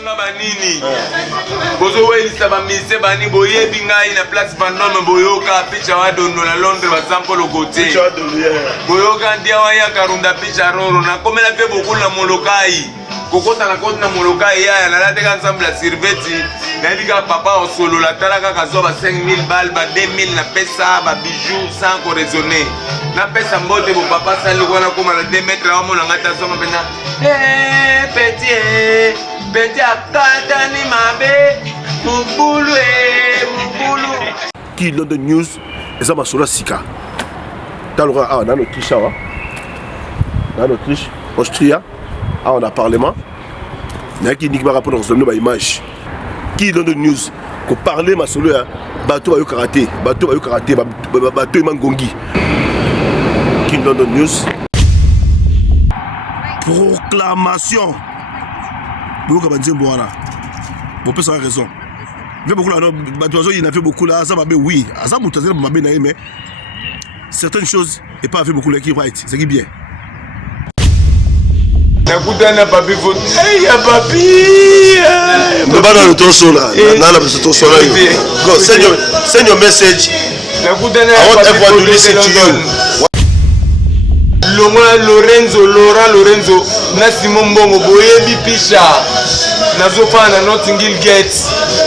Banga banini. Bozo welisa ba mise bani boye bingai na place Vendôme boyoka picha wadondo na Londres basampo lokote. Picha wadondo. Boyoka ndia waya karunda picha roro na komela pe bokula molokai. Kokota na kota na molokai ya na lateka ensemble la serveti. Na bika papa au solo la talaka kazoba 5000 balles ba 2000 na pesa ba bijoux sans raisonner. Na pesa mbote bo papa sali kona koma na 2 mètres wa mona ngata soma pena. Petit petit akata ni mabe mubulu mubulu. Qui London News eza masolo sika. Talora ah na Autriche wa. Na Autriche, Austria. Ah, on a parlement. Il y a qui dit qu'il va répondre aux images. Qui London News qu'on parlait ma solo bateau à karaté, bateau à karaté, bateau mangongi. Qui London News. Proclamation. Beaucoup comme dire voilà. Bon peut ça a raison. Il y a beaucoup là, bateau il a fait beaucoup là, ça va bien oui, ça mutazer m'a bien mais certaines choses et pas fait beaucoup là qui right, c'est qui bien. Nakutana papi vote. Hey ya papi. Mais pas dans le ton son là. Dans le ton son là. Go send your message. Nakutana papi vote. Lorenzo Lorenzo na Simon Bongo boyebi pisha. Nazofana Notting Hill Gate.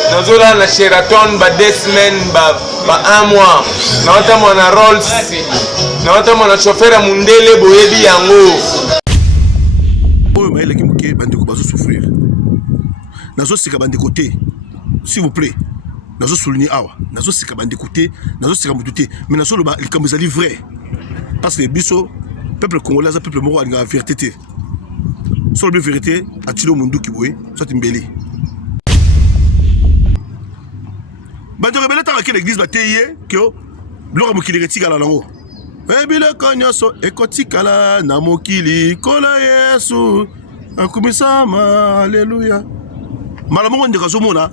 Nazola na Sheraton ba 2 semaines ba 1 mois. Naota mona Rolls. Naota mona chauffeur mundele boyebi yango. Souffrir. Nazo sika bande côté. S'il vous plaît. Nazo souligner awa. Nazo sika bande côté, nazo sika mututé. Mais nazo le ba il comme ça vrai. Parce que biso peuple congolais, peuple moro a la vérité. Sur la vérité, a tué mundu ki boye, soit imbeli. Bande rebelle ta que l'église ba teye que blora mokili retika la lango. Ebile konyoso ekotikala na mokili kola Yesu. Akumisama, alléluia. Malamongo ndeka azomona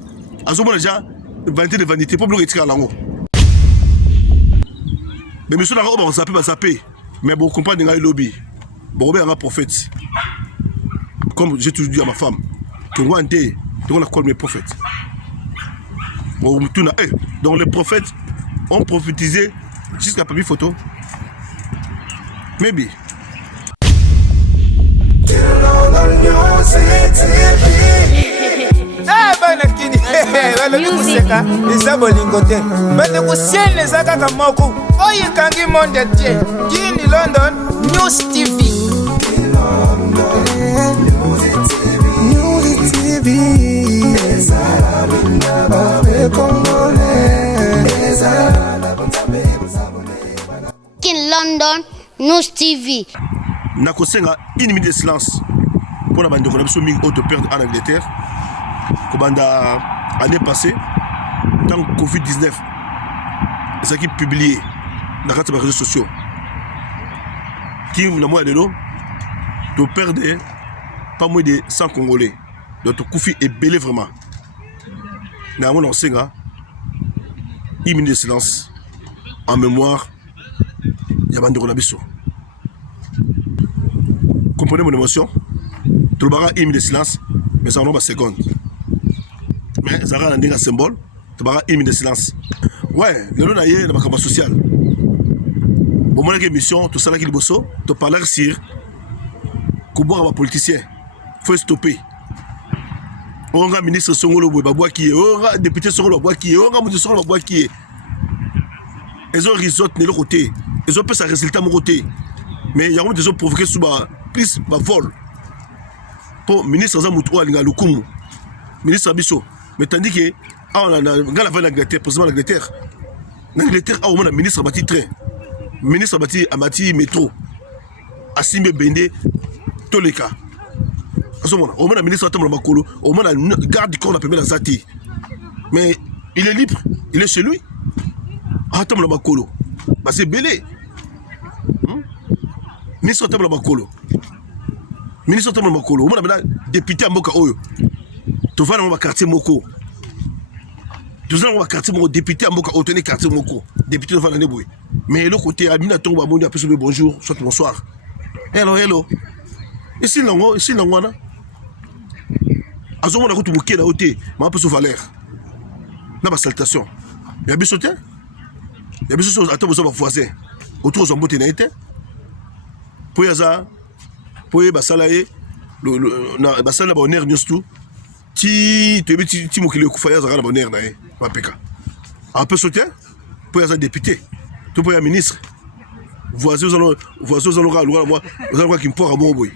ja vanité de vanité pour bloquer tika lango. Mais monsieur na on zapper. Mais bon comprendre nga lobby. Bon Robert un prophète. Comme j'ai toujours dit à ma femme que moi ndé, on a call mes prophètes. Bon tuna donc les prophètes ont prophétisé jusqu'à pas photo. Maybe London News TV. London News TV. Nakosenga une minute de silence pour la bande de Konabso Ming auto perdre en Angleterre. Kobanda année passée, tant que Covid-19, ça qui publié dans les réseaux sociaux. Qui n'a moins de l'eau, de perdre pas moins de 100 Congolais. Donc Koufi est belé vraiment. N'a mon enseignement, une minute de silence en mémoire. Yabande Ronabiso. Comprenez mon émotion. Tout le barra une minute de silence, mais ça en a seconde. Mais ça a un symbole. Tout le barra une minute de silence. Ouais, le nom d'ailleurs dans ma campagne sociale. Bon, mon émission, tout ça là qui est bosso, tu parles sur. Kouboua va politicien. Faut stopper. On a ministre Songolo Babouaki, on a député Songolo Babouaki, on a ministre Songolo Babouaki. Ils ont risotté de l'autre côté. Ils ont fait ça résultat mon côté. Mais il y a des gens provoqués sous plus de vol. Pour le ministre Zamoutou Alinga Lukumu, ministre Abisso. Mais tandis que, on a l'Angleterre, président de l'Angleterre. L'Angleterre a au moins un ministre bâti train. Ministre bâti métro. Assimé Bende, Toleka. Au moins un ministre Atam Makolo, au moins un garde du corps a permis la Zati. Mais il est libre, il est chez lui. Atam Makolo. Bah c'est belé. Ministre Atam Makolo. Ministre Atam Makolo. Au moins un député à Moka Oyo. Tu vas dans mon quartier Moko. Tu vas dans mon quartier Moko, député à Moka Oyo, quartier Moko. Député de Vananéboué. Mais l'autre côté, Amina Tongo Bamouni a pu soulever bonjour, soit bonsoir. Hello, hello. Ici, l'ango, là. azomona ko tubuke na ote ma peso valeur na ba salutation ya biso te ya biso so ata bozo ba voisin autour zo mbote na été po yaza po ye basala ye na basala ba honneur news tout ti mokili kufa yaza na honneur na ye ba peka a peso te po yaza député to po ya ministre voisin zalo ka lugala moi zalo ki mpora mo boy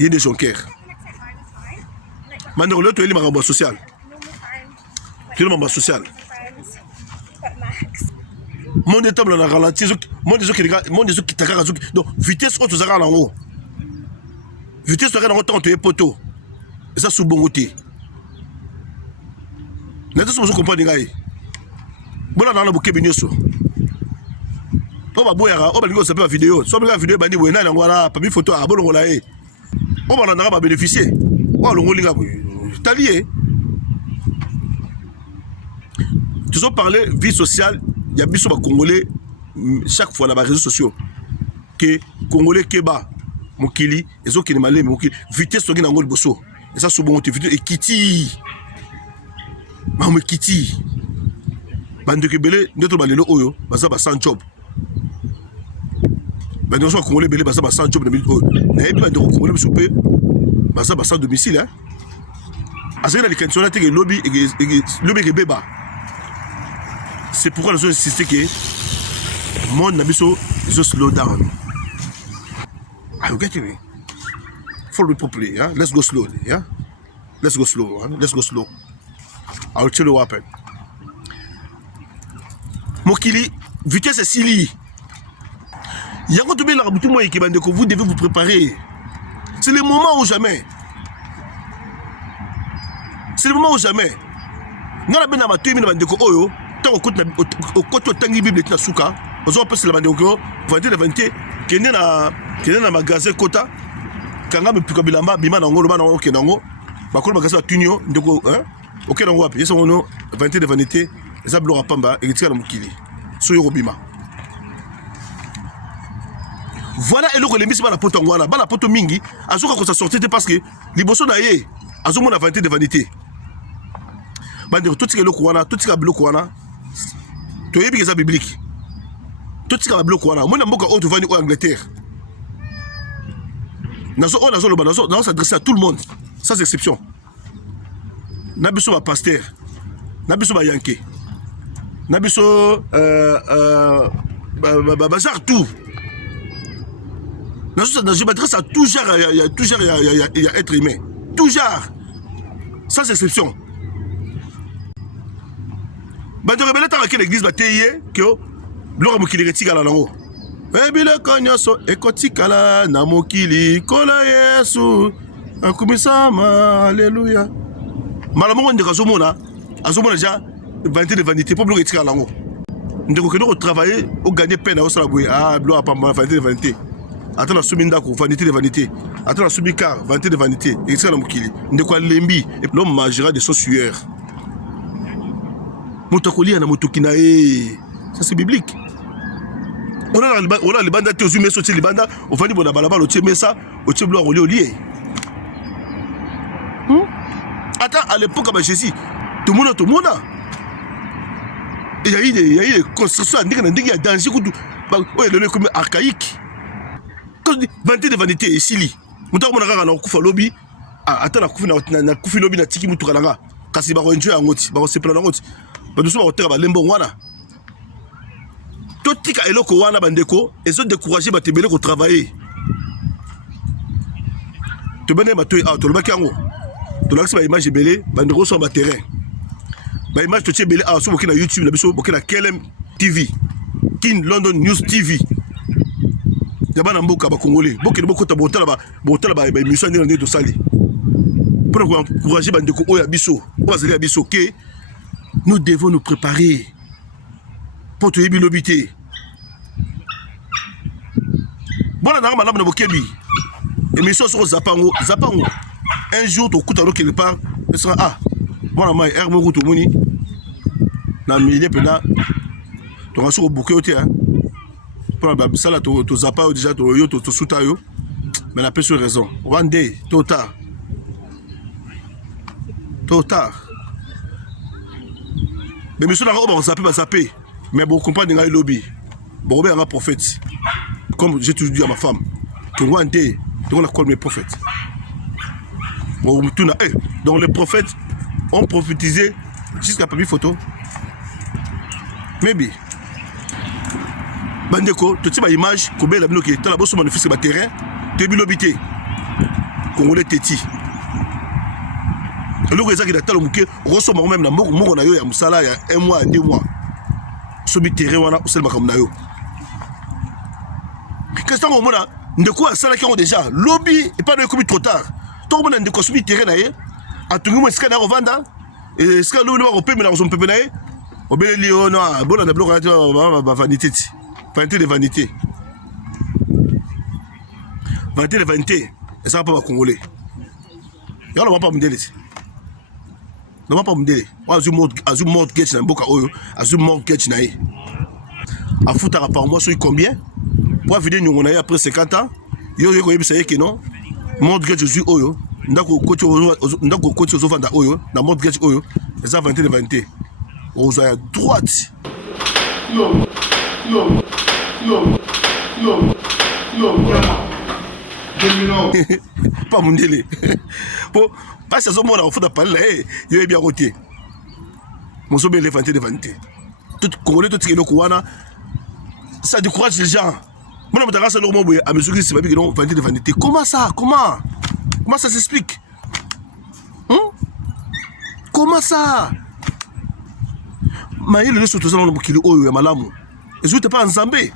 ye de Jonker mandeko leo toyeli makambo social monde table na ralenti monde zo kitaka zo donc vitesse auto zaka na ngo vitesse to kana auto to poto ça sous bon côté na to so comprendre ngai bona na boke binyoso o ba boyaka o ba lingo sape vidéo so ba vidéo bandi boyena na ngwala pa bi photo a bolongo la e o ba na ba bénéficier o longo linga boy talié. Tu as parlé vie sociale, il y a des Congolais chaque fois dans les réseaux sociaux que Congolais Keba, Mokili, et ceux qui ne malé, Mokili, vitesse sur le bosso. Et ça, c'est bon, tu es Kiti. Maman Kiti. Bande Kebele, notre balelo Oyo, Basa sans job. Bande de Congolais Belé, Basa sans job, n'a pas de Congolais soupé, Basa sans domicile, hein. Assez dans les questions, là, tu lobby et beba. C'est pourquoi nous avons insisté que mon nabiso is slow down. Are you getting me? Follow me properly, yeah? Let's go slowly, yeah? Let's go slow, huh? Let's go slow. I'll tell you what happened. Mokili, vitesse est sili. Il y a quand tu mets la boutique, moi, qui va dire que vous devez vous préparer. C'est le moment ou jamais. C'est le moment ou jamais. Nous avons bien amateur, nous avons dit que oyo. Au côté tangi bible na suka ozo pesa la bandeko vente de vente kende na magasin kota kanga mepika bilamba bima na ngolo bana oke nango bakolo magasin tunio ndeko hein oke nango wapi yeso ngono vente de vanité eza blora pamba ekitika na mukili so yo bima voilà eloko le misi bana poto ngwana bana poto mingi azoka ko sa sortir parce que liboso na ye azomona vente de vanité bandeko totika eloko wana totika biloko wana tu es bien biblique. Tout ce qui est bloqué, moi, je suis venu en Angleterre. Nous s'adresser à tout le monde, sans exception. Nous sommes pasteur, nous sommes yanké, nous sommes bazar tout. Je m'adresse à tout genre, il y a être humain. Tout genre, sans exception. Bande rebelle ta que l'église va téyer que blora mokili retikala nango ebile kanyoso ekotikala na mokili kola Yesu akumisama alléluia malamongo ndeka azomona ja vanité de vanité pour blora retikala nango ndeko kendo travailler au gagner peine au sala boye ah blora pamba vanité de vanité atana suminda ko vanité de vanité atana subika vanité de vanité retikala na mokili ndeko lembi et l'homme mangera de son sueur. Motokolia na motokina ça c'est biblique. On a les bandes de Tozumé sorti les bandes on va dire bon balabala au tchemé ça au tcheblo au lié. Attends à l'époque avec Jésus tout le monde il y a eu des constructions il y a danger ouais le comme archaïque. Quand vanité de vanité et sili. Mutako mona na kufa lobby attends na kufa lobby na tiki mutukalanga kasi ba enjoy angoti ba se prendre angoti. Nous sommes au terre à l'embonwana. Tout ce qui est là, bandeko, ils ont découragé à te pour travailler. Tu vas aller à tu vas aller à l'image belé, bandeko sur le terrain. L'image tu es belé à sur YouTube, la KLM TV, King London News TV. Il y a un boka congolais, beaucoup de botal là-bas, émission de Sali. Pour encourager bandeko Oyabiso, Oyabiso, que nous devons nous préparer pour te bilobité. Bon, on a madame Bokebi. Émission sur Zapango. Un jour, tu écoutes quelque part, tu seras ah. Bon, on a Hermo to Moni. Dans le milieu, tu vas sur le bouquet au tien. Pour la salle, tu Zapa déjà, tu Soutayo. Mais la personne a raison. One day, tôt ou tard. tôt ou tard. Mais monsieur Nara, on va zapper. Mais bon, comprendre nga lobby. Bon, on est un prophète. Comme j'ai toujours dit à ma femme, que one day, on a collé mes prophètes. Bon, donc les prophètes ont prophétisé jusqu'à la photo. Maybe. Bandeko, tu sais ma image, comme la bino qui est là-bas sur mon fils de terrain, tu es bilobité. Congolais téti. Le réseau qui est dans le mouké, reçoit même la mort, on a eu un salaire il y a 1 mois, 2 mois. Sur le terrain, on a aussi le macam nayo. Qu'est-ce que tu as de quoi ça là qui ont déjà lobby et pas de commis trop tard. Tout le monde a de quoi sur le terrain naïe. À tout le monde, est-ce qu'on a revendé? Et est-ce qu'on a repéré, mais on peut naïe? On peut dire, non, bon, on a bloqué la vanité. Vanité de vanité. Vanité de vanité. Et ça va pas Congolais. Et on ne va pas me dire. On ne va pas me dire. Azul mortgage na mboka oyo, azul mortgage na ye. A foutre par mois sur combien? Pour venir nous on a après 50 ans, yo ko yebisa yeke non. Mortgage azul oyo, ndako coach ozovanda oyo, na mortgage oyo, et ça vanité de vanité. Aux à droite. Pas mon délai. Bon, parce que ce moment-là, on faut parler, il est bien roté. Mon sommet est vanité de vanité. Tout Congolais, tout ce qui est là, ça décourage les gens. Moi, je me dis que à mesure que c'est pas bien, vanité de vanité. Comment ça? Comment ça s'explique? Comment ça? Mais il est surtout dans le mokili oyo ya malamu. Et je pas en Zambé.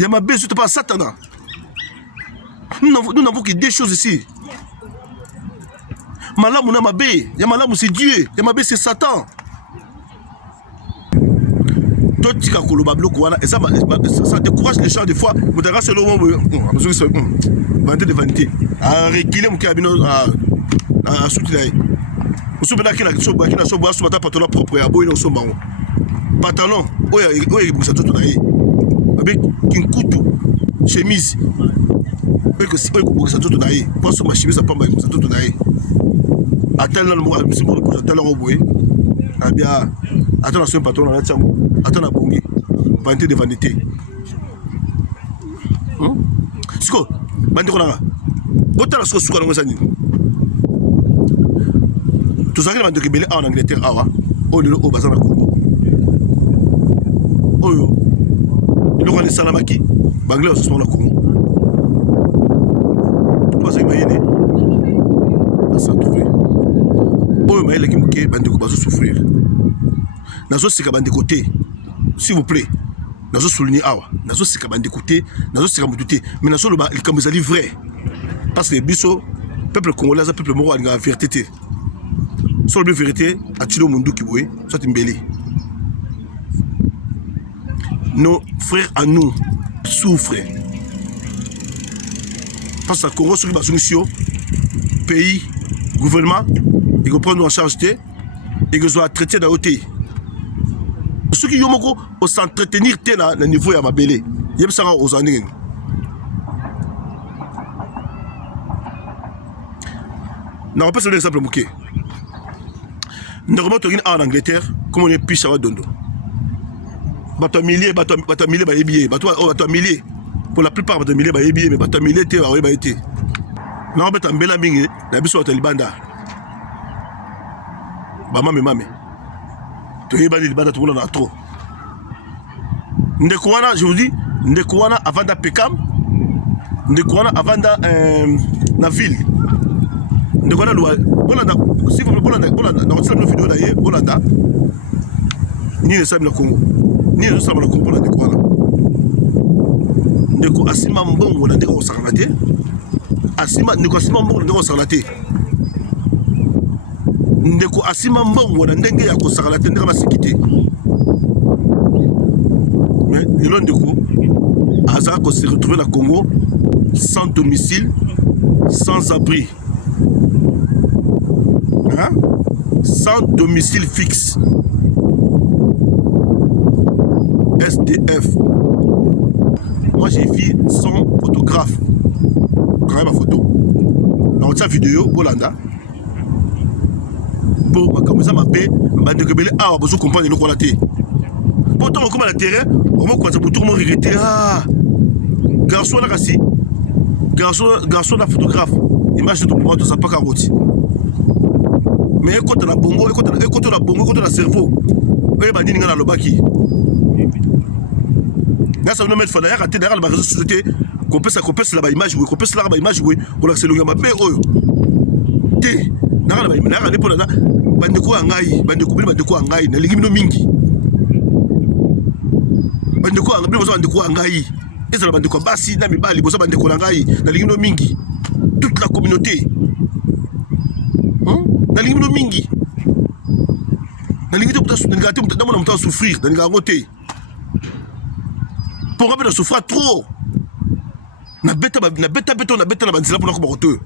Il y a ma bête, je pas Satan. Nous n'avons que deux choses ici. Malamu na mabé, ya malamu c'est Dieu, ya mabé c'est Satan. Toi tu as koloba bloko wana et ça décourage les gens des fois. Vous devez c'est le moment vanité de vanité. À reculer mon cabino à soutenir. Vous savez que la soba sur ta pantalon propre et à boire son banc. Pantalon, oui, vous savez tout d'ailleurs. Avec une couteau, chemise. Oui, vous savez tout d'ailleurs. Pas sur ma chemise, ça pas mal, vous savez tout d'ailleurs. Attends le mot, c'est pour le projet, attends le robot. Ah bien, attends sur un pantalon, attends la bongue. Vanité de vanité. C'est quoi? Bandit qu'on a. Autant la sauce qu'on a besoin. Tout ça qui va de en Angleterre, au bazar Congo. Oyo, il y a des salamaki, Banglais au moment Congo. Tout ça qui va y aller, à s'en trouver. Oyo, mais il y a qui mouké, bandeko bazo souffrir. Nazo sika bandeko côté, s'il vous plaît. Nazo souligner awa, nazo sika bandeko côté, nazo sika mouté, mais nazo le kamezali vrai. Parce que biso, peuple congolais, le peuple moro a une vérité. Sur la vérité, à Tilo Mundu Kiboué, soit une belle. Nos frères à nous souffrent. Parce que le Congo, sur la soumission, pays, gouvernement, ils vont prendre en charge et ils vont traiter dans le côté. Ceux qui vont s'entretenir à le niveau de ma belle, ils vont s'en aux années. On va pas se donner l'exemple Mouké. Nous remontons en Angleterre, comme on est plus à Dondo. Bateau millier, bateau millier, bateau millier. Pour la plupart, bateau millier, mais bateau millier, t'es à été. Nous remontons en Belaming, la biso à Talibanda. Mamé. Tu es bandit de banda, tout le monde en a trop. Ndekouana, je vous dis, Ndekouana avant d'Apekam, Ndekouana avant la ville. Ndekouana, si vous voulez, dans votre vidéo d'ailleurs, Bolanda, ni le Sam le Congo, ni le Sam le Congo, la Ndekouana. Ndeko Asima Mbongo, on a dit qu'on s'en raté. Ndeko Asima Mbongo, on a s'en raté. Ndeko Asima Mbongo, on a dit qu'on s'en raté, on a s'en raté. Mais le Ndeko, Azara qu'on s'est retrouvé dans le Congo, sans domicile, sans abri. Hein? Sans domicile fixe. SDF. Moi j'ai vu son photographe. Quand même ma photo. Dans sa vidéo, Bolanda. pour makambo ma paix bande que belé ah besoin comprendre le quoi té pourtant comme la terrain on va quoi ça pour tout le monde regretter ah garçon là kasi garçon la photographe image de ton point ça pas carotte mais écoute la bongo écoute la bongo écoute la cerveau et bandi ninga na lobaki là ça nous met fana ya raté derrière la réseau société qu'on peut la ba image qu'on peut la ba image pour la selonga ma mais oyo té na ba na ra pour na bandi ko ngai na lingi mino mingi bandi ko ngai ezala bandi ko basi na mibali boza bandi ko ngai na lingi mino mingi toute la communauté na lingi mino mingi na lingi te mona souffrir na lingi ngote pour rappeler de souffrir trop na beta na banzila pour ko boto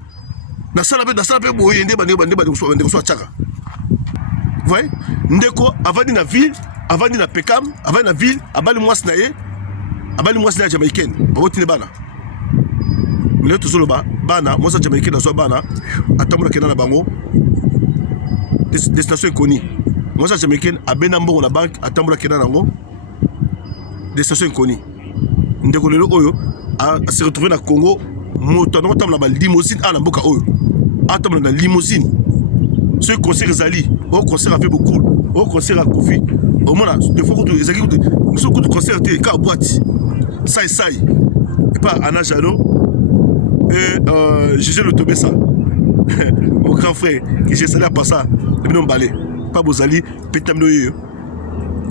na sala pe boye ndé bande so chaka voyez ndeko avandi na ville avandi na Pekam avandi na ville abali mwasi na Jamaïcaine babotine bana mile to solo bana mwasi Jamaïcaine na so bana atamula kena na bango destination inconnue mwasi Jamaïcaine abena mbongo na banque atamula kena nango destination inconnue ndeko lelo oyo a se retrouver na Congo moto na tamula ba limousine na mboka oyo atamula na limousine ce concert ezali au concert avec beaucoup au concert à Kofi au moins des fois que ezali nous coup de concert te ka boîte sai et pas Anna Jalo et Gégé le Tobessa mon grand frère qui j'ai salé à passer et non balé pas bozali petamno yo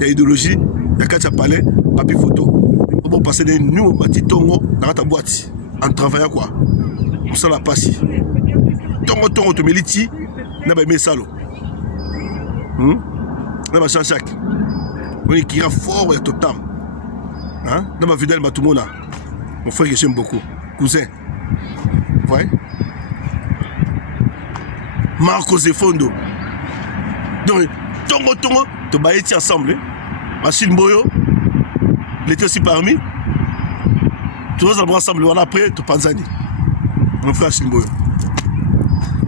ya idéologie ya kacha palais papier photo on passer des nous matitongo dans ta boîte en travaillant quoi on s'en la passe tongo to meliti na ba mesalo na ba Jean-Jacques on est qui a fort et totam hein na ba Fidèle Matumona mon frère que j'aime beaucoup cousin ouais Marco Zefondo donc tongo to ba eti ensemble Machine Boyo il était aussi parmi tous allons ensemble on après to Panzani mon frère Machine Boyo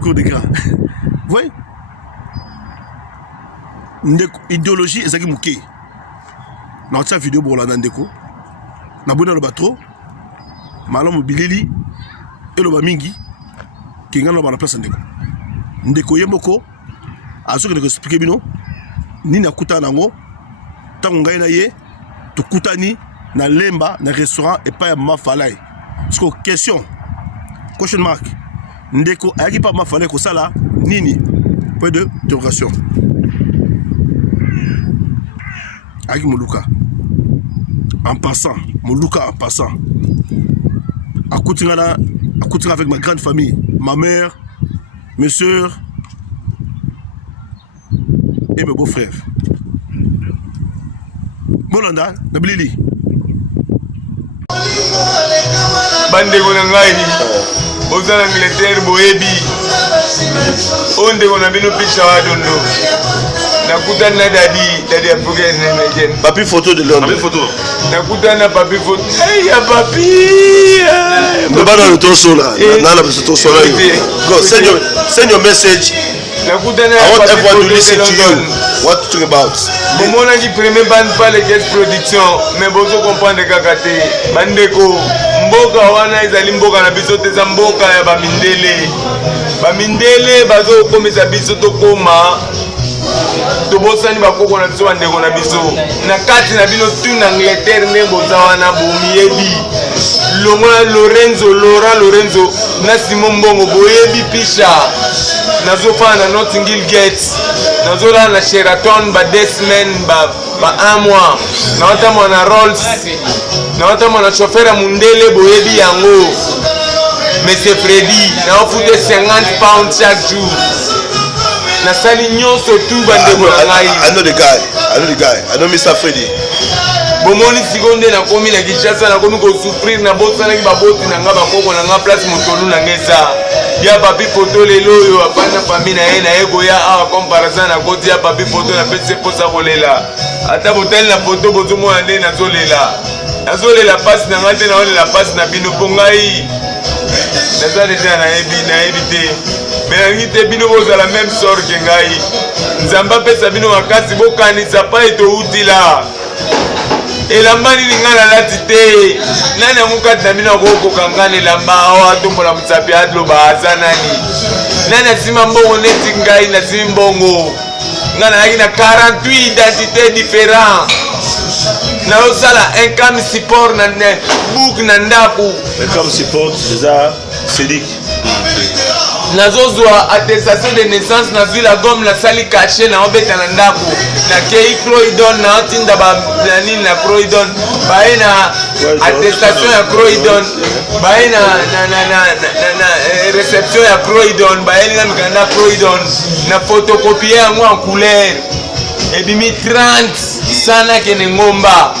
cours de gras voyez idéologie ezaki muke na tia vidéo pour la ndeko na bona lo batro malamu bilili et lo mingi ki ngana ba na place ndeko yemoko azoki de expliquer bino nini akuta nango tango ngai na ye to kutani na lemba na restaurant et pas ma falai parce question mark ndeko ayaki pa ma falai ko sala nini point de interrogation avec Moluka en passant à Koutingana avec ma grande famille, ma mère, mes soeurs et mes beaux-frères. Bolanda, Nablili. Bande Gonangai, Ozan Angleterre, Boebi, Onde Gonabino Pichawadondo. Nakutana dadi apokea nene papi photo de Londres. Papi photo. Nakutana papi photo. Hey ya papi. Me bana le torso là. Na la torso là. Go send your message. Nakutana I want papi everyone to photo listen to you. What you talk about? Bomona qui premier band pas les guest production mais bozo comprendre kakate. Bandeko mboka wana ezali mboka na biso te za mboka ya bamindele. Bamindele bazo komisa biso to koma. Tobosani bakoko na biso bandeko na biso na kati na bino tuna Angleterre ne boza wana bomiyebi longola Lorenzo na Simon Mbongo boyebi pisha nazofana na Notting Hill Gate nazola na Sheraton ba Desmen ba un mois na wata na Rolls na wata na chauffeur mundele boyebi yango Monsieur Freddy na ofute 50 pounds chaque jour. Nasali nyonso tout bandeko na ngai. I know the guy. I know Mr. Freddy. Bomoni seconde na komi na Kinshasa na komi ko souffrir na botsa na kibaboti na nga bakoko na nga place motolu na ngeza. Ya papi photo lelo yo apana famille na ye na ego ya a comparison na koti ya papi photo na pese posa kolela. Ata botel na photo bozumo ande na zolela. Nazolela passe na ngate na olela passe na bino pongai. Nazale tena na ebi te. mais te bino bozala même sort ke ngai nzambe apesa bino makasi bokanisa pa etouti la elamba nini ngai nalati te nani yango kati na bino akokoka ngai na elamba awa atombola mosapi aloba aza nani asima mbongo neti ngai nasimi mbongo ngai nalaki na 48 identité différent naosala un cam support na book na ndako un cam support eza Cédric nazozwa attestation de naissance na ville agome nasali caché na obeta na ndako nakei Croydon na otinda banini na Croydon baye na attestation ya Croydon baye na réception ya Croydon baye nga mikanda Croydon na photocopie yango en couleur ebimi 30 sana kene ngomba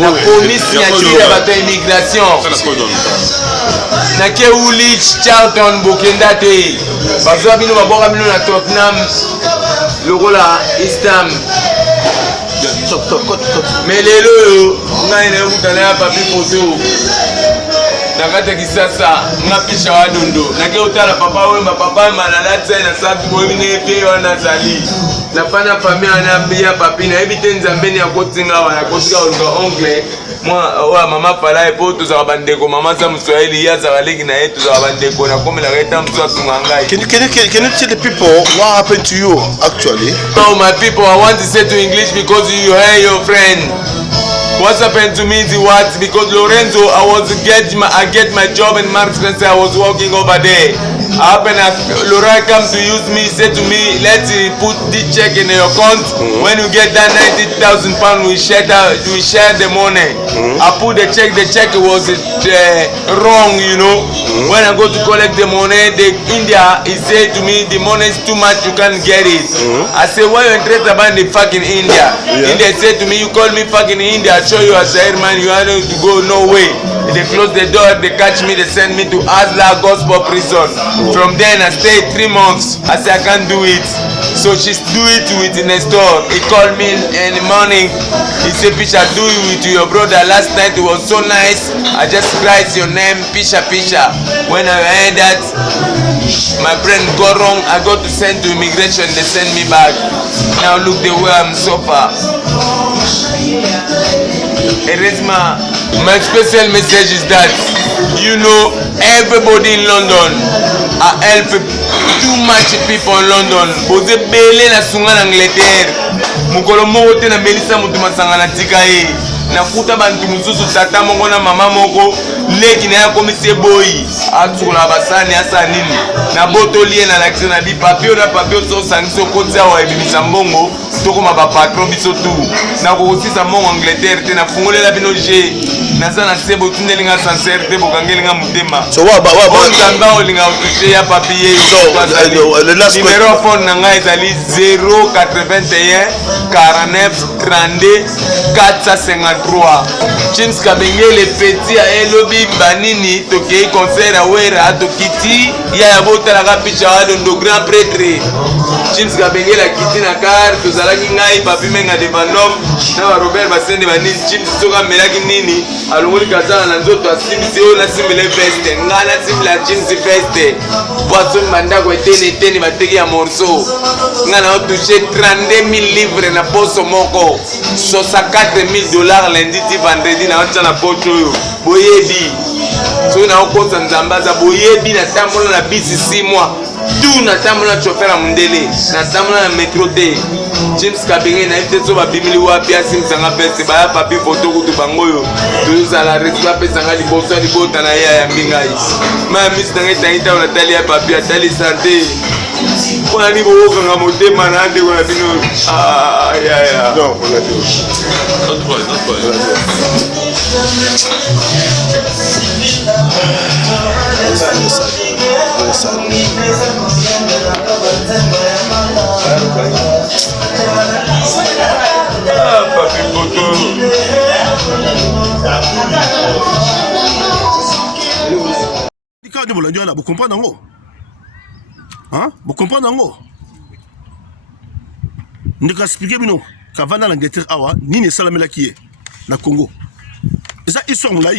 na komi signature ya bato ya immigration nake Woolwich Charlton bokenda te bazwa bino baboka bino na Tottenham lokola East Ham mais lelo oyo ngai nayokutana ya papi poto na kati ya Kisasa nga pisha wadondo nake otala papa oyo bapapa manalati na sapi boyebine epe wana azali napana famille wana ya papi nayebi te nzambe ni akotinga wana akotika oluka ongle oya mama fala epo tozala bandeko mama za moswahili ye azala leki na ye tozala bandeko nakomelaka eta mosu asunga ngai. Can you tell the people what happened to you actually? No, my people, I want to say to English because you hear your friend. What's happened to me is what? Because Lorenzo, I get my job in Mark Spencer. I was working over there. Laurent come to use me, say to me, let's put this check in your account. When you get that 90,000 pounds, we share the money. I put the check was wrong, you know. When I go to collect the money, India, he said to me, the money is too much, you can't get it. I say, why you interested about the fucking India? India said to me, you call me fucking India, I show you as a airman, you are to go no way. They close the door, they catch me, they send me to Asla Gospel Prison. From then I stayed 3 months. I said I can't do it. So she do it with in a store. He called me in the morning. He said, Pisha, do it with your brother. Last night it was so nice. I just write your name, Pisha. When I heard that, my brain go wrong. I got to send to immigration. They send me back. Now look the way I'm so far. Eresma, my special message is that everybody in London, I help too much people in London. Boze bele na sunga na Angleterre. Mukolo moko te na melisa mutu masanga na tika ye. Nakuta bantu mususu tata moko na mama moko leki na yakomise boyi. Atsukula basani asa nini. Na boto liye na lakisi na bi papio na papio so sangiso kotsa wa ebimisa mbongo. Toko maba patron biso tu. Na kokosisa mbongo Angleterre te na fungolela bino je. Naza na sebo tunelinga sincérité bokangelinga mutema. So what Nzamba olinga utuche ya papier. the last numéro phone na ngai ezali 081 49 32 453. James Kabengele petit a elobi banini tokei concert awera tokiti ya botalaka picha wadondo grand prêtre. James Kabengele akiti na car tozalaki ngai papi menga de Vandom na Robert Basende banini James soka melaki nini alongoli kazana na nzoto asimisi oyo nasimbele veste nga nasimbela James veste poisson bandako eteni bateki ya morceau nga na otouche 32 000 livres na poso moko 64 000 dollars lundi ti vendredi na otya na poche oyo boyebi soki na okosa nzambaza boyebi natambola na bisi 6 mois tout natambola na chauffeur ya mondele natambola na metro te James Kabengele na ete so babimili wapi asimisanga pese baya papi foto kutu bangoyo tozala resi bapesanga liboso libota na ye ya mbingai maya misi nanga etangita ona tali ya papi atali sante mpona ni bokokanga motema na ndeko na bino yaya papi poto Quand vous l'avez dit, vous comprenez non? Hein? Vous comprenez non? Nous expliquer nous qu'avant dans l'Angleterre awa ni ne salamela qui est na Congo. Et ça ils sont là.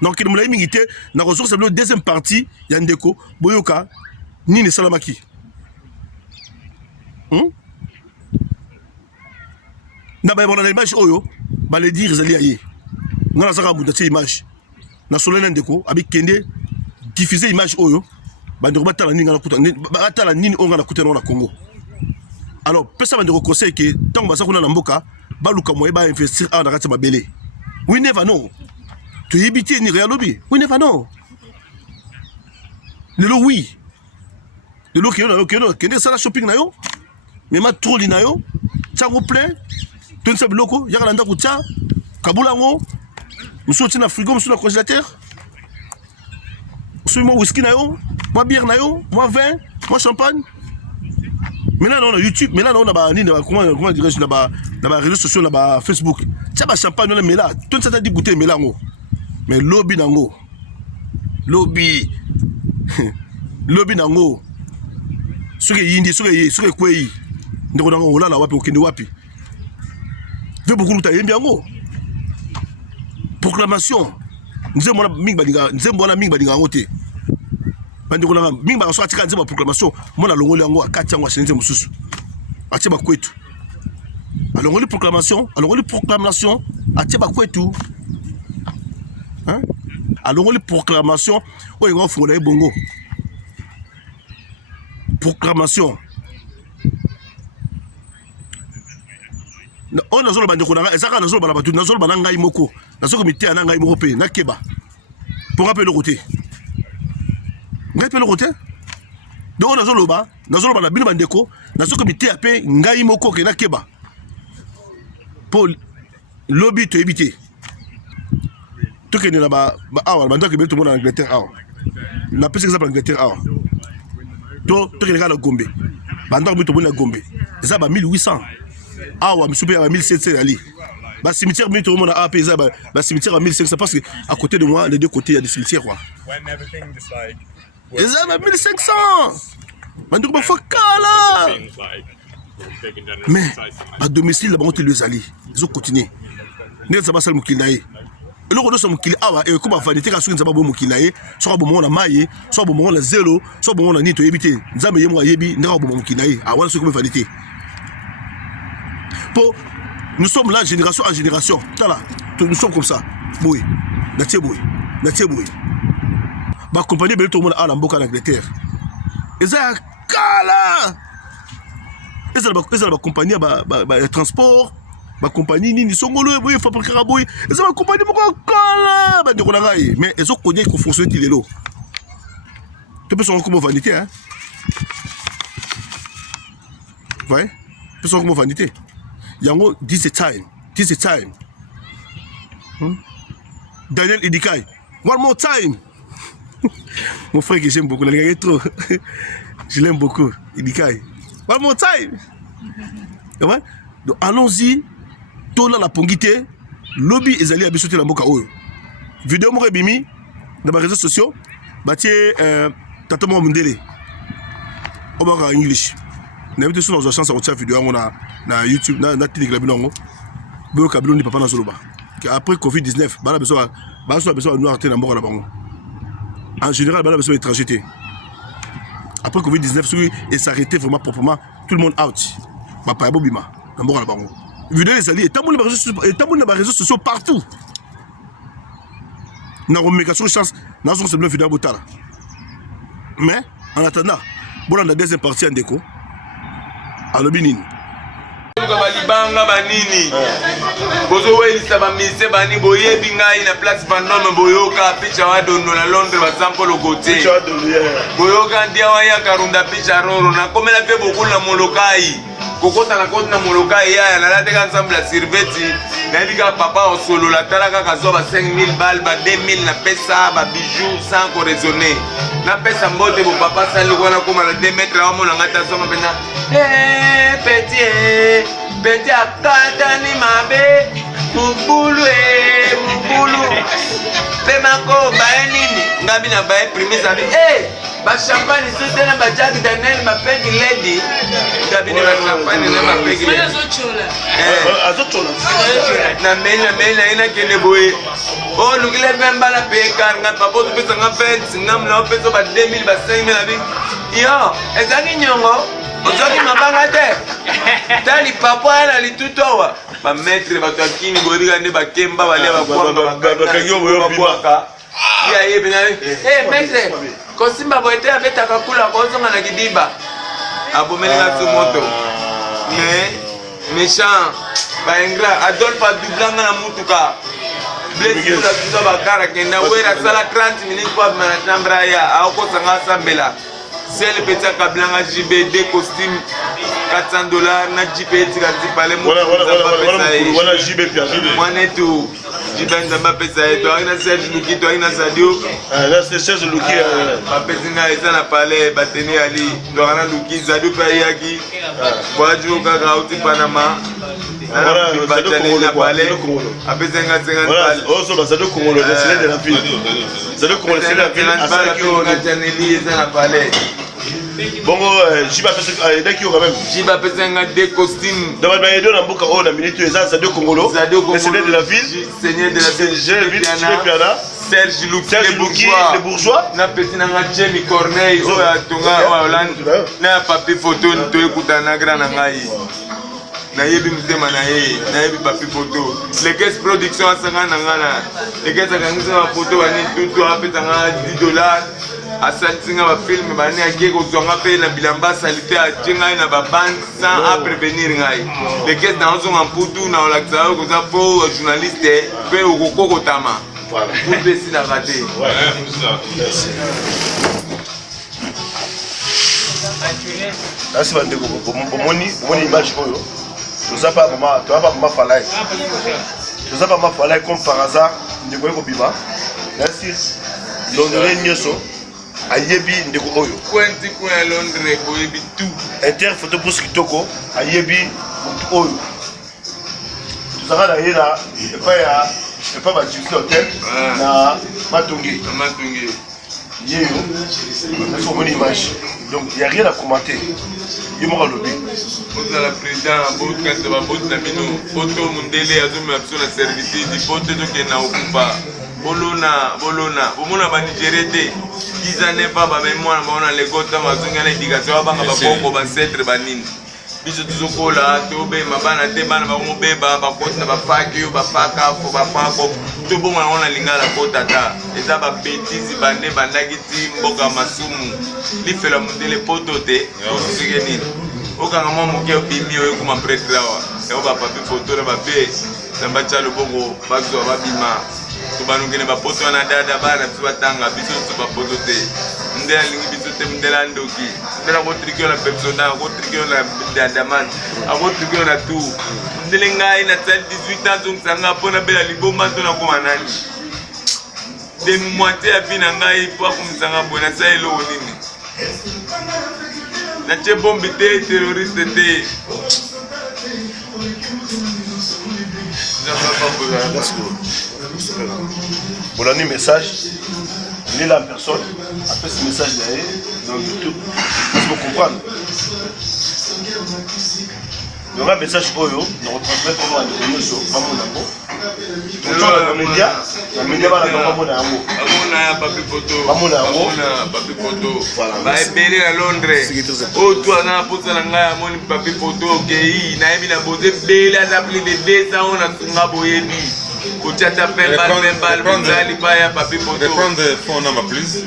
Donc il me l'a imité. Na ressource la deuxième partie yandeko boyoka ni ne salamaki. Na ba bona image oyo ba le dire zali aye. Ngana saka muta ci image. Na solena ndeko abi kende diffuser image oyo ba ndeko batala ninga na kuta batala nini onga na kuta na Congo. Alors pesa ba ndeko conseil que tant ba sakuna na mboka ba luka moye ba investir en na kati mabele. We never know. Tu éviter ni rien lobby. We never know. Le lo oui. Le lo kende sala shopping na yo. Mais ma troli na yo. Tsango plein. Tu ne sais loko, yaka landa kucha. Kabula ngo. Muso tina frigo, muso na congélateur. Muso mo whisky na yo, moi bière na yo, moi vin, moi champagne. Maintenant on a YouTube, maintenant on a ba ni comment dirais-je na ba réseaux sociaux na ba Facebook. Tia ba champagne on a mela. Tu ne sais dit goûter mela ngo. Mais lobby nango. Lobby. Lobby nango. Suke yindi, suke kwei. Ndeko nango olala wapi okende wapi. Ve beaucoup ta yembi yango. Proclamation. Nzembo na ming badinga ngote. Bandeko na ming ba so atika nzembo proclamation. Mona longoli yango akati yango ashenze mususu. Atie ba kwetu. Alongoli proclamation, atie ba kwetu. Hein? Alors les proclamations, on va faire les bongo. Proclamation. On a zolo bande konanga, ezaka na zolo bana batu, na zolo bana ngai moko. Na zolo komité ana ngai moko pe na keba. Pour rappeler le côté. Ngai pe le côté. Donc on a zolo bana bino bandeko, na zolo komité apé ngai moko ke na keba. Pour lobby to éviter. Tout ce qui est là-bas, tout le monde en Angleterre. La plus exemple en Angleterre. Tout ce qui est là dans Gombe. Tout le monde en Gombe. Ça va 1800. Je me souviens à 1700 ali. Le cimetière, tout le monde a payé ça. Le cimetière à 1500 parce qu'à côté de moi, les deux côtés, il y a des cimetières. Et ça va 1500. Je faut là. Mais à domicile, là-bas, on les alliés. Ils ont continué. Ça va ça le Mukinaï. Le rôle de son Mukili, et comme à vanité, quand on a bon Mukinaï, soit bon on a maillé, soit bon on a zélo, soit bon on a nito évité. Nzambe yemo yebi, n'a pas bon Mukinaï. Ah, voilà ce que me vanité. Nous sommes là, génération en génération. Nous sommes comme ça. Boui. Natie boui. Ma compagnie, tout le monde a l'amboka en Angleterre. Et ça, kala! Et ça, la compagnie, transport. Ma compagnie ni songolo boy fabriquer boy et ça ma compagnie beaucoup kala ba de konangai mais ils ont connu qu'on fonctionne il est là tu peux son comme vanité hein ouais tu peux son comme vanité yango this is time Daniel Idikai one more time mon frère que j'aime beaucoup la gars trop je l'aime beaucoup Idikai one more time ouais donc allons-y. Tola la pongité, lobby et alliés à bisouter la boca oyo. Vidéo mo bimi dans les réseaux sociaux, batie tata mo mundele. Obaka English. Na bitu sur nos chances à watcher vidéo na YouTube na Telegram binongo. Bo kabilo ni papa na zoloba. Après Covid-19, bala besoin noir té na mboka na bango. En général, bala besoin étranger. Après Covid-19, celui et s'arrêter vraiment proprement, tout le monde out. Papa bobima na mboka na bango. Vidéo les alliés, tant de réseaux sociaux partout. N'a communication chance, n'a pas de vidéo botala. Mais en attendant, bon on a deuxième partie en déco. À l'obinin. Balibanga banini. Bozo welisa ba mise bani boye bingai na place Vendôme boyoka picha wadondo na Londres bazampo logote. Boyoka ndia waya karunda picha roro na komela pe bokula molokai. Kokota na kota na molokai ya na late ka ensemble la serveti. Na bika papa o solo la talaka kazoba 5000 balles ba 2000 na pesa ba bijoux sans raisonner. Na pesa mbote bo papa sali kona koma na 2 mètres wa mona ngata soma pena. Petit akata ni mabe mubulu mubulu pe mako bae nini ngabi na bae primise abi ba champagne c'était na ba Jack Daniel ma peg lady dabine ba champagne na ma peg lady na mena ina kene boye oh lukile memba la pekar nga papo tu pesa nga fence ngam na pesa ba 2000 ba 5000 la bi yo ezaki nyongo ozoki mabanga te tali papo ala litutowa ba maître ba takini boyika nde ba kemba ba lia ba kwanga ya ye bina maître kosimba boite abeta kakula kozonga na kidiba abomelinga su moto mais méchant ba ingra Adolphe adublanga na mutuka blessé la tuza ba kara kenda wera sala 30 minutes kwa na chambre ya akosanga sambela c'est le petit kablanga JBD costume $400 na JP tikati pale mo voilà JB pia mwana tu jibenza mapesa yetu aina Serge Luki to aina Sadio là c'est Serge Luki mapesa eza na pale bateni ali ndorana Luki Sadio pa yaki kwa juu kaka uti Panama voilà Sadio na pale apesa nga 50 pale oh so Sadio Congolo c'est de la ville Sadio Congolo c'est la ville à 5 km Janeli eza na pale bongo jiba pesa daki quand même jiba pesa nga deux costumes dans ba yedo na mboka o na minute eza Sadio Congolo c'est de la ville seigneur de la ville Serge Luki le bourgeois na petit na nga Jamie Corneille o ya tonga wa Hollande na papi photo to ekuta na grand ngai na yebi mtema na ye na yebi papi photo les caisses production asanga na ngana les caisses akangisa ma photo bani tutu apeta nga $10 asaltinga ba film bani ake ko zonga pe na bilamba salite ajenga na ba band sans prévenir ngai les caisses na zonga mputu na olakza ko za po journaliste pe okoko tama voilà pour plaisir la rater ouais merci là c'est bande ko moni image oyo ça pas maman Falaï ça pas maman Falaï comme par hasard ndeko ko bima merci londonien nyoso ayebi ndeko oyo kwenti kwa Londres boyebi tout inter photo pour kitoko ayebi oyo tuzaka na ye na epa ba Jixi hotel na Matongi yeyo il faut une image donc il y a rien à commenter il m'a lobby la président bout ba bout na bino photo mundele azumi abso na servitude photo to ke na okupa bolona bomona ba Nigerete 10 années pas ba mémoire ba na legota mazunga na éducation ba nga ba boko ba centre ba nini biso tuzokola tobe mabana te bana ba ngobeba ba kota ba faki ba faka fo ba fako to bonga na lingala kota ta eza ba bêtise bande bandaki ti mboka masumu lifela mundele poto te osike nini okanga mwa moke obimi oyo kuma prêtre awa eo ba papi photo na ba be na ba chalo bongo bazwa ba bima to banungene ba poto na dada bana biso batanga biso to ba poto te ndela lingi biso te ndela ndoki ndela ko trikio na persona ko trikio na dandaman ako trikio na tout ndele ngai na 18 ans donc sanga pona bela liboma to na koma nani de moitié ya bina ngai po akumsanga bona sa elo nini na che bombe te terroriste te bolani message ni la personne après ce message derrière dans YouTube vous comprendre donc un message oyo nous retransmettre comment on est sur mamonango la média va la mamonango amona papi photo mamonango papi photo ba ebele na Londres o toi na posa na ngai amoni papi photo okei na yebi na boze bele aza plus de 200 on a tunga boyebi kotiata pembal bozali pa ya papi photo prendre the phone number please.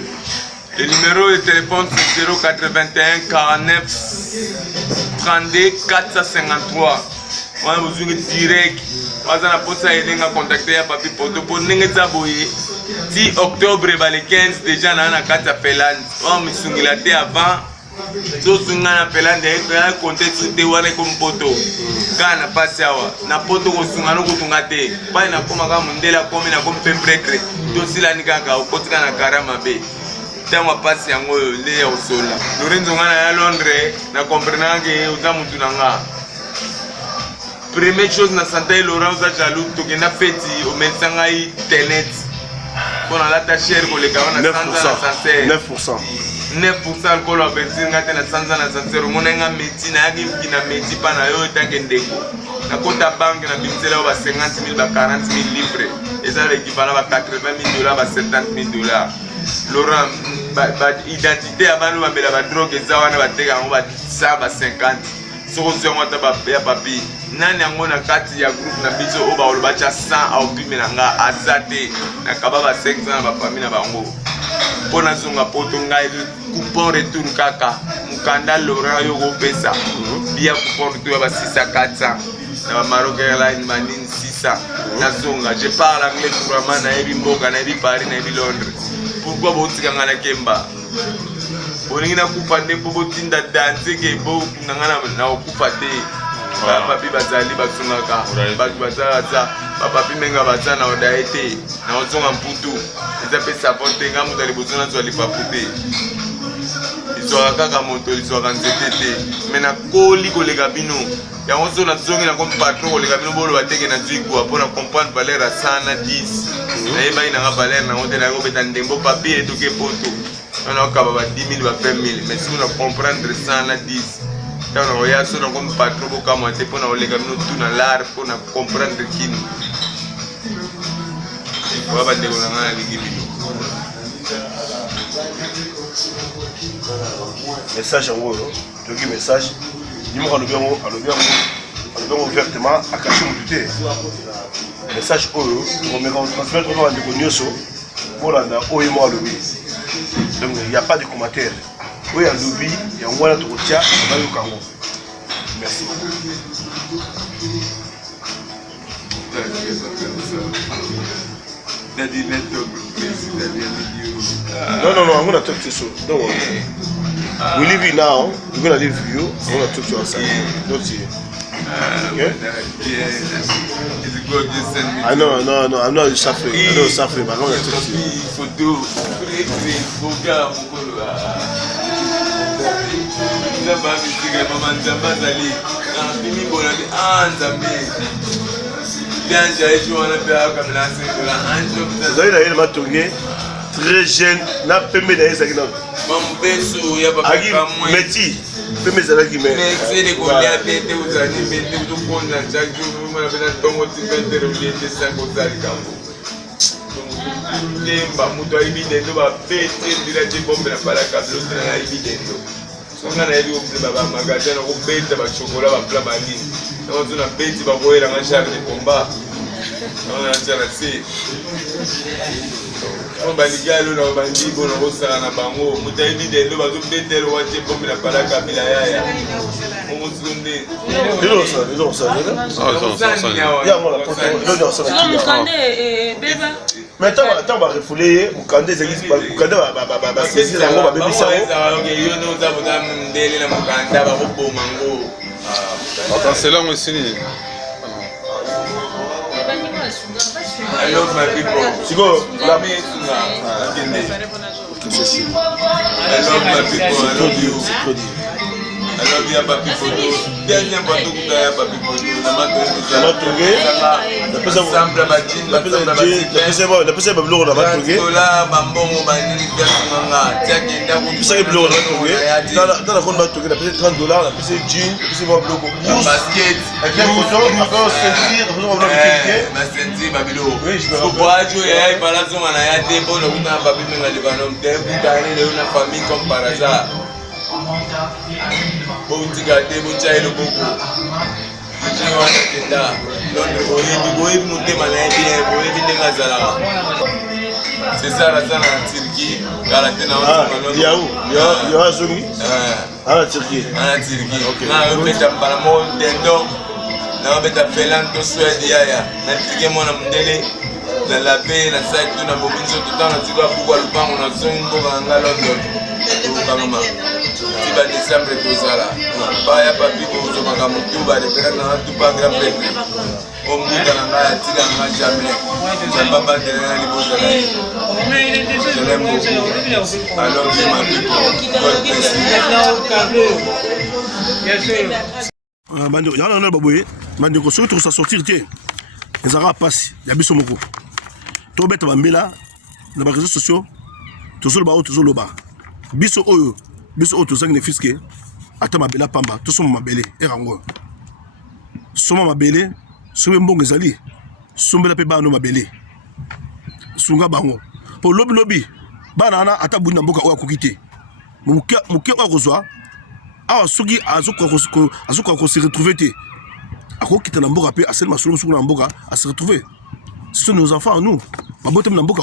Le numéro de téléphone c'est 081 49 32 453. On a besoin de direct. On a posa elenga contacter ya papi photo pour ndenge zaboye 10 octobre ba le 15 déjà na kata pelande. On misungila te avant so sunga na pelande ya contexte te wana comme poto. Kana pasi awa na poto ko sunga no kutunga te. Pa na koma ka mundela komi na comme prêtre. To sila ni kaka okotika na karama be. Tango pasi yango le ya osola Lorenzo ngana ya Londres na comprendre que uza mutu nanga première chose na santé Laurent za jaloux to kena feti o metsanga internet pour la ta cher ko le ka na 9% 9% alcool à benzine ngate na sanza na sansero monenga meti na yaki na meti pa na yo tanke ndeko na kota banque na binsela ba 50 000 ba 40 000 livres eza l'équivalent ba 80 000 $ ba 70 000 $. Laurent ba identité ya banu bambela ba drogue eza wana bateka ngo ba 100 ba 50 soko zongo ta ba ya papi nani yango na kati ya groupe na biso o ba oloba cha 100 au plus menanga azate na kababa 500 na ba famille na bango pona zonga poto ngai coupon retour kaka mukanda Laurent yo go pesa bia coupon retour ba 600 na ba Maroc Airlines manine 600 na zonga je parle anglais couramment na ebi mboka na ebi Paris na ebi Londres pourquoi botika ngana kemba olingi na kufa te po botinda danse ke bo ngana na okufa te papi bazali basungaka batu bazala papi menga baza na odaete na ozonga mputu eza pe sapote nga mutu alibozo na zwali papute izwaka kaka moto izwaka nzete te me na koli koleka bino yango so na zongi na komi patron koleka bino boloba teke na zwi kuwa mpo na comprendre valeur ya 100 na 10 nayebai nanga valeur nango te nakobeta ndembo papier etoke poto wana okaba ba 10 000 ba 20 000 mais soki na comprendre 100 na 10 ntango na koya so na komi patron bokamwa te mpo na koleka bino tu na lare mpo na comprendre kini oya bandeko na ngai nalingi bino message en gros, tu message, dis-moi le bien ouvertement à cacher mon tuté. Message euro, on me transmettre dans des cognoso pour la et moi le donc il n'y a pas de commentaire. Oui, à l'oubi, il y a un moyen de retirer dans le Congo. Merci. No, I'm gonna talk to you soon. Don't worry. We leave you now. We're gonna leave you. I'm gonna talk to you outside. Don't see you. Okay? I know. I'm not suffering. I know suffering, but I'm gonna talk to you. Vous avez d'ailleurs ma tournée très jeune, n'a pas mis d'ailleurs ça qui n'a pas métier. Peu mes amis qui m'aiment. Mais c'est les collègues à tête, vous avez dit, mais tout le monde a chaque jour, vous m'avez dit, ton mot, tu vas interroger, c'est ça qu'on a dit. Donc, muto évident, on va péter, direct, bon, mais pas la câble, on a évident. On a eu un magasin, on a pété, on a chocolat, on a plat marine. On a pété, on a joué un char de combat. On a tiré. On va dire que l'on va dire que l'on va na bango. Muta évident, on va tout péter, on va dire bon, mais pas la câble, ya. On va se donner. Ils ont ça. Maintenant, on va refouler, on va refuler, c'est là où c'est. I love my people. Tu go, la I love my people. I love you. I love you, Papa People. Deuxième fois, tout le monde, Papa People. C'est ça la zone en Turquie. en Turquie. En Turquie. On a la paix, la salle, la mobilisation, tout le temps, tu vas pouvoir le prendre, on a besoin de Londres. Si va décembre tout ça là, pas ya papi pour se faire comme tout va dépendre dans tout pas grand prêtre. On dit dans la tira n'a jamais. C'est pas pas de la liberté. Je l'aime beaucoup. Alors je m'appelle. Il y a un baboué, mais quand on se sortir, ils auront passé. Il y a biso moko. Tout bête bambela, dans les réseaux sociaux, toujours le bas, toujours le bas. biso oyo tozangi ne fiske ata mabele pamba to soma mabele erango soma mabele sobe mbongo ezali sombela pe bano mabele sunga bango po lobi bana ana ata bunda mboka oyo akokite muke oyo kozwa awa soki azokoka ko se retrouver te akokita na mboka pe asali masolo mosuku na mboka a se retrouver. Ce sont nos enfants, nous.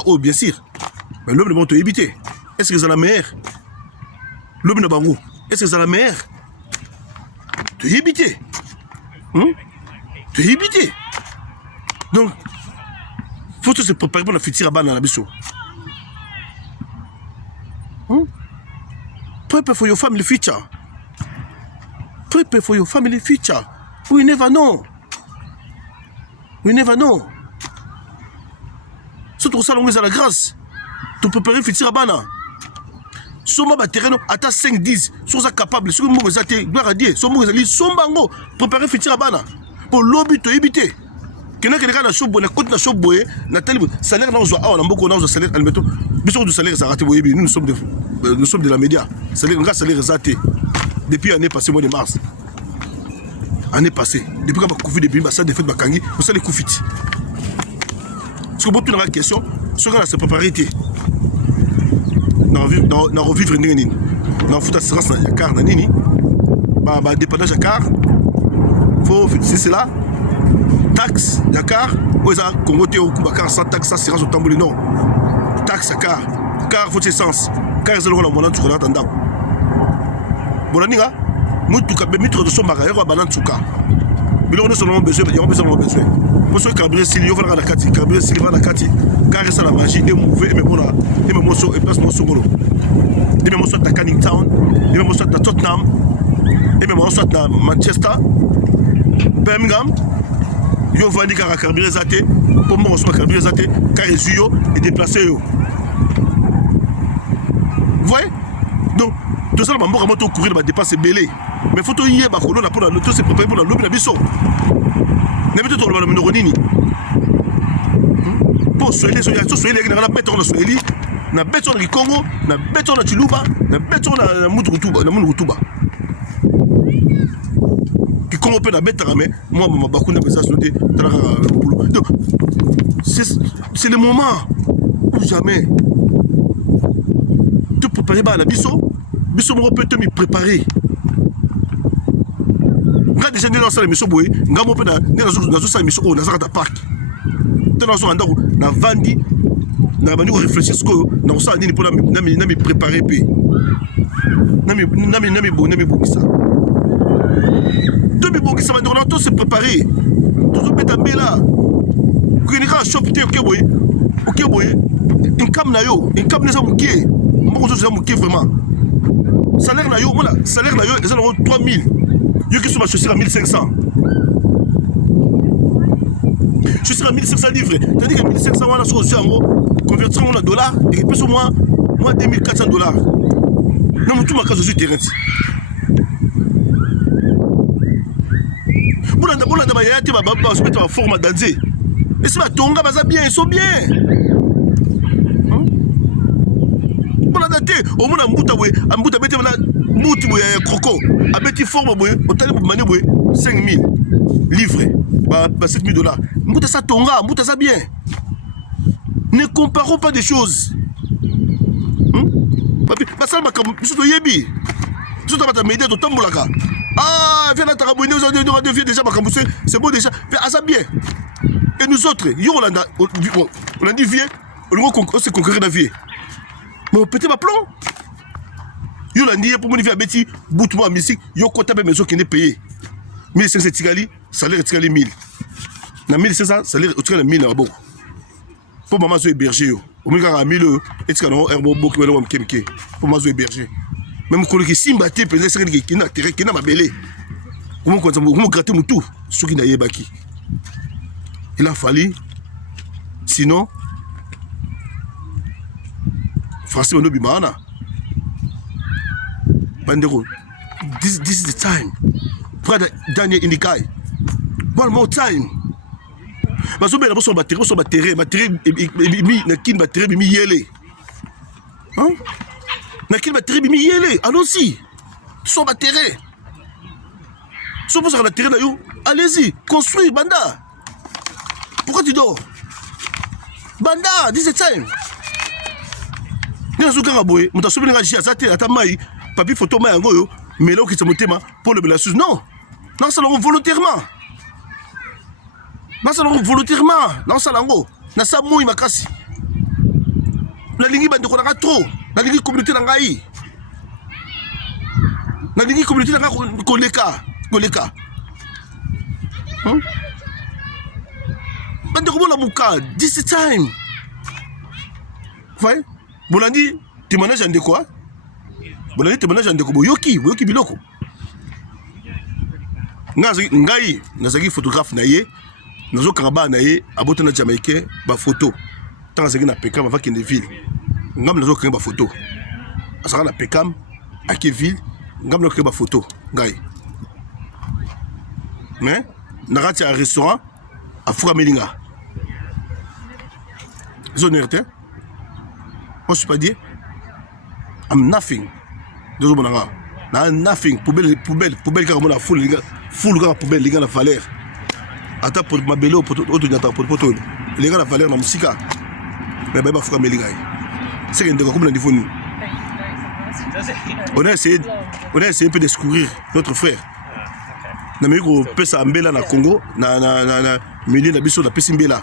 Oh, bien sûr. Mais l'homme de bon, tu es évité. Est-ce que c'est la meilleure? L'homme de Bangou, est-ce que c'est la meilleure? Tu es évité. Tu es évité. Donc, il faut se préparer pour la future à Bana Bisso. Prepare for your family future. Prepare for your family future. We never know. We never know. Surtout ça, on est à la grâce. Tu peux préparer futur à Bana. Soma ba terrain ata 5-10. Sois capable. Si vous êtes gloire à Dieu. Soma vous sombango. Préparer futur à Bana. Pour l'objet de éviter. Quelqu'un qui regarde la shop, na compte na shop boy, na tel salaire na on a beaucoup na salaire admettons. Besoin de salaire ça raté boy. Nous sommes de la média. Salaire on salaire raté. Depuis l'année passée mois de mars. Année passée. Depuis que Covid depuis ça défaite Bakangi, vous savez Covid. Parce que beaucoup de questions, ce qu'on a se préparer, dans revivre nini, dans foot assurance na yakar na nini, bah dépendance yakar, faut c'est là, taxe yakar, ou ça Congo te au Bakar sans taxe assurance au tambouli non, taxe yakar, car faut essence, car ils ont la monnaie tu connais attendant. Bon ninga, mutu ka bemitro de son magasin ou banan tsuka. Bilo on a besoin, il y a besoin. Pour ceux qui ont besoin, il va la kati, car ça la magie est mauvais et même mosso et place mosso molo. Et même mosso à Canning Town, et même mosso à Tottenham, et même mosso à Manchester, Birmingham. Yo vandi car carburé zaté, pour moi mosso carburé zaté, car yo et déplacé yo. Vous voyez? Donc tout ça, on va courir, va dépasser belé. Mais faut y aller, on a pour la se préparer pour la lobby la biso. N'importe quoi, on a neuronini. Pour soigner les gens, soigner les gens, on a bête on a soigné, on a bête on a Congo, on a bête on a Chiluba, on a bête on a Mutuba. Qui Congo peut la bête mais moi ma bakuna besoin sauter dans la donc c'est le moment pour jamais te préparer à la biso mon peut te me préparer. Quand déjà dans la mission boy, ngamo pe na zo mission o na zakata park. Tena so andako na vandi na bandi ko réfléchir ce que na ça nini pour na me préparer pe. Na me bon ça. Deux bon qui ça va donc tout se préparer. Tout mettre en là. Kuni ka shop te OK boy. In kam na yo, in kam na za mukie. Mboko zo za mukie vraiment. Salaire na yo, voilà, salaire na yo, ils ont 3000. Yo qui sont ma chaussure à 1500. Chaussure à 1500 livres. C'est-à-dire que 1500 voilà sur aussi en gros, convertir en dollars et puis sur moi 2400 dollars. Non, mais tout ma case sur terrain. Bolanda ba yati ba se mettre en forme danser. Et c'est ma tonga baza bien, ils sont bien. Au moins ambuta bete na mutu boye croco abeti forme boye otali mani boye 5000 livres ba 7000 dollars mbuta ça tonga mbuta ça bien. Ne comparons pas des choses. Ba ça ma surtout yebi surtout ba ta média to tambolaka ah viens na tarabouine aujourd'hui on devient déjà ba kambousse c'est bon déjà mais ça bien. Et nous autres yo on a dit vieux on se conquérir la vie. Mais on peut pas plan. Yo la nié pour mon vie à Betty, boutouba musique, yo kota be maison qui n'est payé. 1500 tigali, salaire tigali 1000. Na 1500 salaire tigali 1000 na bon. Pour maman zo héberger yo. Au milieu à 1000 et tigali on herbo beaucoup mais on kemke. Pour maman zo héberger. Même ko ki simbaté peut être qui na terre qui na mabélé. Comment gratter mon tout, ce qui n'a yebaki. Il a fallu sinon Français no bimana. Bandero, this is the time. Brother Daniel Indikai. One more time. Parce que la batterie mi na kin batterie mi yele. Hein? Nakil ba terrain bimi yele, allons-y. So ba terrain. So pour ça la terrain là yo, allez-y, construis banda. Pourquoi tu dors? Banda, this is time. Nina zuka ngaboye, mutasobi nga jia zate ata mai, papi photo mai ngoyo, mais là qui se motema pour le belassus. Non. Non, ça l'on volontairement. Non, ça l'on volontairement. Non, ça l'on na sa moi makasi. La lingi bande ko na trop. La lingi communauté na ngai. La lingi communauté na ngai ko leka. Bande ko bola muka, this time. Vai? Bolandi, tu manages ande quoi? Bolandi tu manages ande ko boyoki biloko. Ngai nazaki photographe na ye. Nazo karaba na ye abota na Jamaïcain ba photo. Tant que na Pekam va kende ville. Ngam nazo kanga ba photo. Asaka na Pekam a ke ville, ngam nazo kanga ba photo. Ngai. Mais narati un restaurant à Fura Melinga. Zone RT. On se pas dire I'm nothing. Deux bonanga. Na nothing poubelle car la foule gars poubelle les gars la valeur. Attends pour ma belle pour autre n'attend pour les gars la valeur na musika. Mais bah Fura Melinga. C'est que comme la niveau. On a essayé un peu de secourir notre frère. Na miko pesa mbela na Congo na milieu na biso na pesa mbela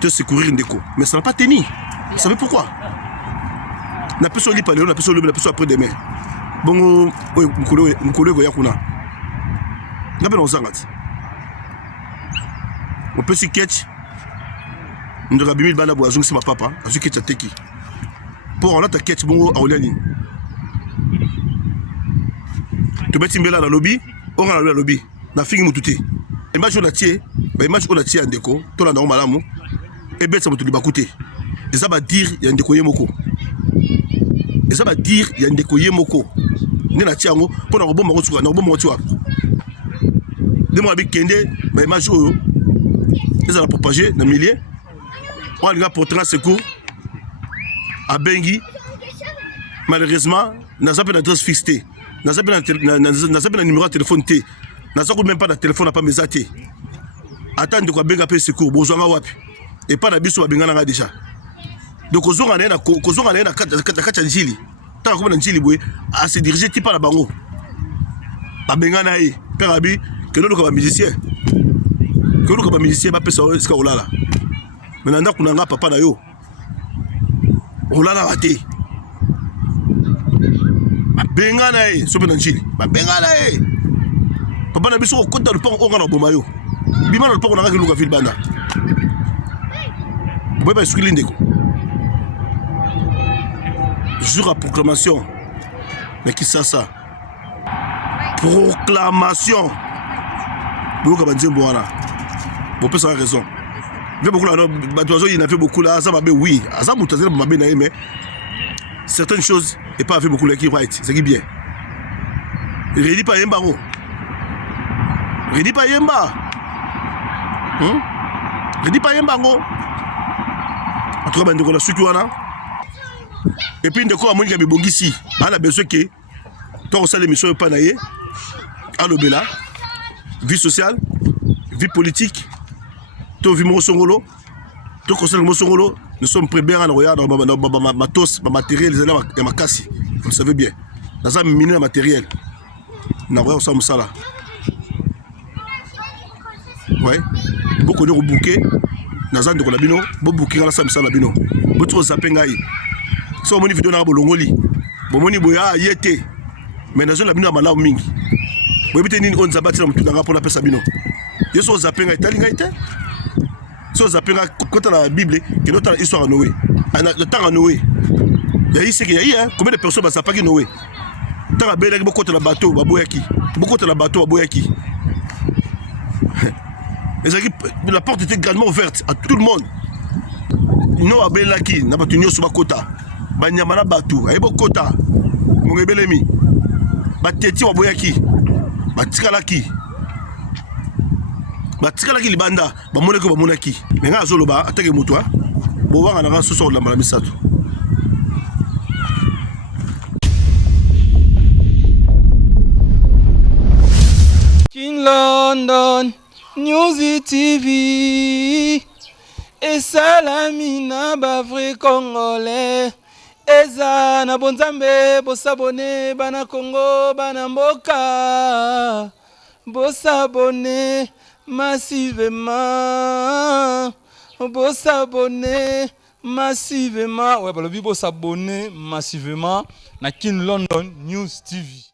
te secourir ndeko mais ça n'a pas tenu. Vous savez pourquoi? Na pesa li paleo na pesa après demain bongo mkolo ya kuna ngabe na ozangati on peut si catch ndora bimil bana bo azungisi ma papa azu catch ateki pour on a ta catch bongo a olani to beti mbela na lobby on a na lobby na fingi mututé image on a tié ba image on a tié ndeko to la normal malamu et betsa mutu libakute ça va dire ya ndeko yemoko et ça va dire ya ndeko yemoko ndena tiango pour na roboma ko na roboma ko de moi avec kende ba image oyo ça va propager na milieu on va porter secours à Bengi malheureusement n'a pas d'adresse fixée n'a pas de numéro de téléphone T n'a même pas de téléphone à pas mes athées attendre quoi Benga payer secours bozanga wapi et pas na biso babengana nga déjà donc kozonga na kata njili tant comme na njili boye à se diriger ti pas la bango babengana e père abi que nous comme musicien ba pesa ska olala maintenant kuna nga papa na yo olala wate babengana e so na njili babengana e papa na biso ko konta le pont on na boma yo bima le pont on nga kiluka ville banda vous pouvez exclure l'indéco. Jour à proclamation. Mais qui ça? Proclamation. Vous pouvez dire bon là. Vous pouvez avoir raison. Il y a beaucoup là. Il y a fait beaucoup là. Ça va bien oui. Ça m'a bien mais certaines choses et pas fait beaucoup là qui right. C'est qui bien. Rédi pas yemba ro. Rédi pas yemba. Rédi pas yemba ro. En tout cas, on a su et puis, on a dit que besoin que tant que l'émission pas naïe, à l'obéla, vie sociale, vie politique, tout vie mosongolo, tout conseil mosongolo, nous sommes prêts bien à regarder dans matos, matériel, les éléments et ma casse. Vous le savez bien. Dans un mine matériel, nous avons ça là. Ouais, beaucoup de bouquets. Nazan de Kolabino, Bobuki na Samsa Labino. Botro Zapengai. So moni vidéo na bolongoli. Bomoni boya yete. Mais nazo Labino amala mingi. Boyebite nini on zabati na mutu na pour la pesa bino. Yeso Zapengai talinga ite. So Zapenga kota la Bible, que notre histoire à Noé. Le temps à Noé. Il y a ici qu'il y a combien de personnes va s'apparer Noé. Tant à belle beaucoup de la bateau ba boyaki. Beaucoup de la bateau ba boyaki. La porte était grandement ouverte à tout le monde. Non, Abelaki, n'a pas tenu sur ma kota. Banyamana Batu, Aïbo Kota, Mongebelemi, Bateti Waboyaki, Batikalaki, Libanda, Bamoneko Bamonaki. Mais là, Zoloba, attaquez Moutoua, Bovan en avance sur la Malamisato. London News TV esalamina ba vrai congolais eza na bonzambe bosabone bana Congo bana mboka bosabone massivement ouais balobi bosabone massivement na Kin London News TV.